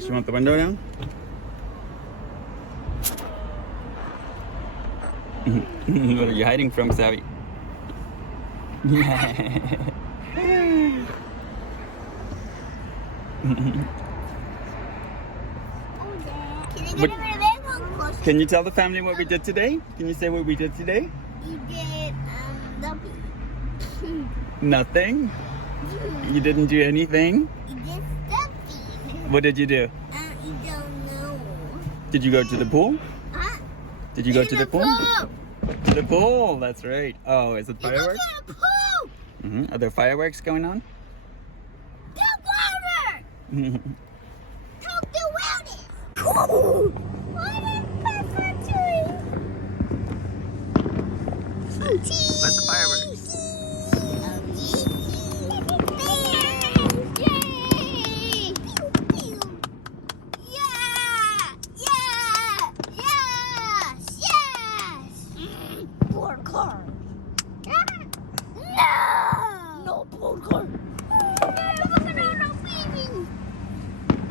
Unless you want the window down. What are you hiding from, Savvy? Can you get a little bit? Can you tell the family what we did today? Can you say what we did today? You did nothing. Nothing? You didn't do anything? You did something. What did you do? You don't know. Did you go to the pool? Huh? Did you go to the pool? Pool. To the pool, that's right. Oh, is it You go fireworks? to the pool. Are there fireworks going on? Go water. Talk the wildest. What a pepper tree. That's the fireworks. No popcorn.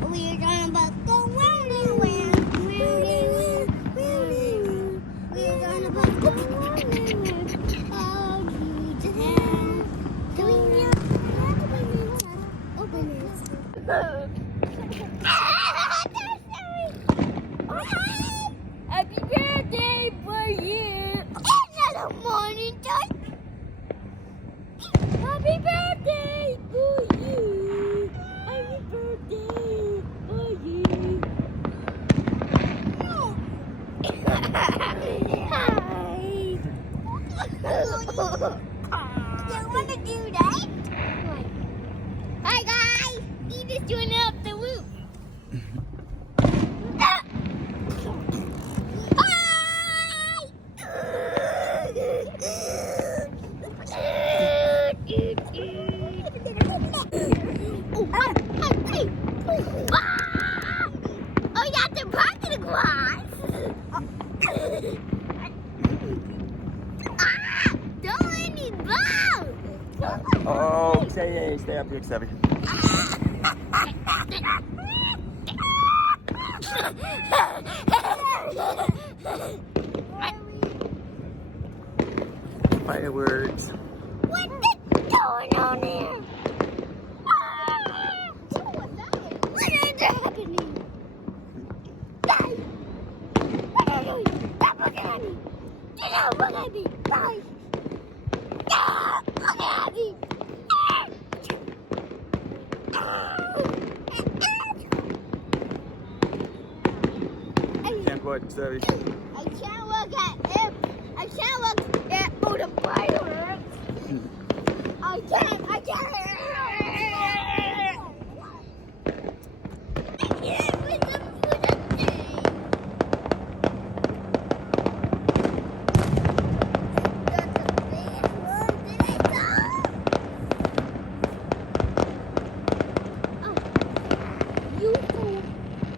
We're talking about the whirling wind. We're talking about the whirling wind. Oh, you down. Open it. Happy birthday for you. Another morning time. Happy birthday to you. Happy birthday for you. Hi. You want to do that? Hi guys. He just doing up the loop. Oh, you have to park the glass. Don't let me blow. Oh, stay up here, Savvy. Fireworks. What's going on here? What is happening? Bye. What are you doing? Stop looking at me. Get out, look at me. Bye. Ah, look at me. Can't watch, Savvy. I can't look at him. I can't look